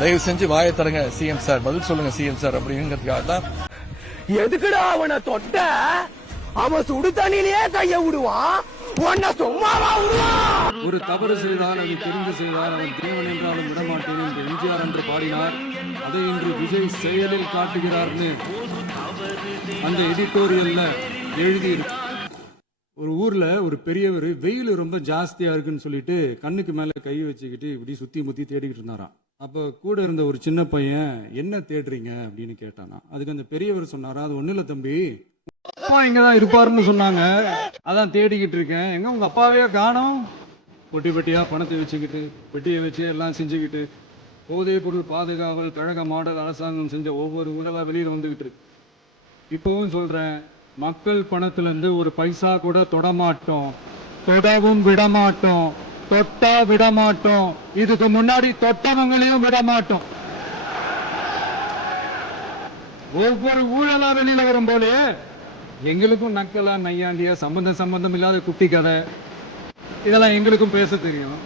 தயவு செஞ்சு வாயை தரங்க சிஎம் சார், பதில் சொல்லுங்க சிஎம் சார் அப்படிங்கிறதுக்காக தான். எதுக்குடா அவனை தொட்ட? அவன் சுடு தண்ணியிலேயே கைய விடுவான், உன்னை சும்மாவா விடுவான்? ஒரு தவறு செய்தால் அதை தெரிந்து செய்தால் அவன் தேவன் என்றாலும் விடமாட்டேன் என்று எம்ஜிஆர் என்று பாடினார். அதை இன்று விஜய் செயலில் காட்டுகிறார்னு அந்த எடிட்டோரியல்ல எழுதியிருக்கு. ஒரு ஊர்ல ஒரு பெரியவர் வெயில் ரொம்ப ஜாஸ்தியா இருக்குன்னு சொல்லிட்டு கண்ணுக்கு மேல கை வச்சுக்கிட்டு இப்படி சுத்தி முத்தி தேடிக்கிட்டு இருந்தாராம். அப்ப கூட இருந்த ஒரு சின்ன பையன் என்ன தேடுறீங்க அப்படின்னு கேட்டானா. அதுக்கு அந்த பெரியவர் சொன்னாரா, அது ஒண்ணு இல்ல தம்பி, அப்பா இங்கதான் இருப்பாருன்னு சொன்னாங்க, அதான் தேடிக்கிட்டு இருக்கேன். எங்க உங்க அப்பாவே காணோம்? பொட்டி பெட்டியா பணத்தை வச்சுக்கிட்டு பெட்டியை வச்சு எல்லாம் செஞ்சுக்கிட்டு போதைப் பொருள் பாதுகாவல் கழக மாடல் அரசாங்கம் செஞ்ச ஒவ்வொரு ஊரலா வெளியில வந்துகிட்டு இருக்கு. இப்பவும் சொல்றேன், மக்கள் பணத்துல இருந்து ஒரு பைசா கூட தொடமாட்டோம், தொடவும் விடமாட்டோம், தொட்டா விடமாட்டோம், இதுக்கு முன்னாடி தொட்டவங்களையும் விடமாட்டோம். ஒவ்வொரு ஊழலா வெளியில வரும் போலே எங்களுக்கும் நக்கலா நையாண்டியா சம்பந்தம் இல்லாத குட்டி கதை இதெல்லாம் எங்களுக்கும் பேச தெரியும்.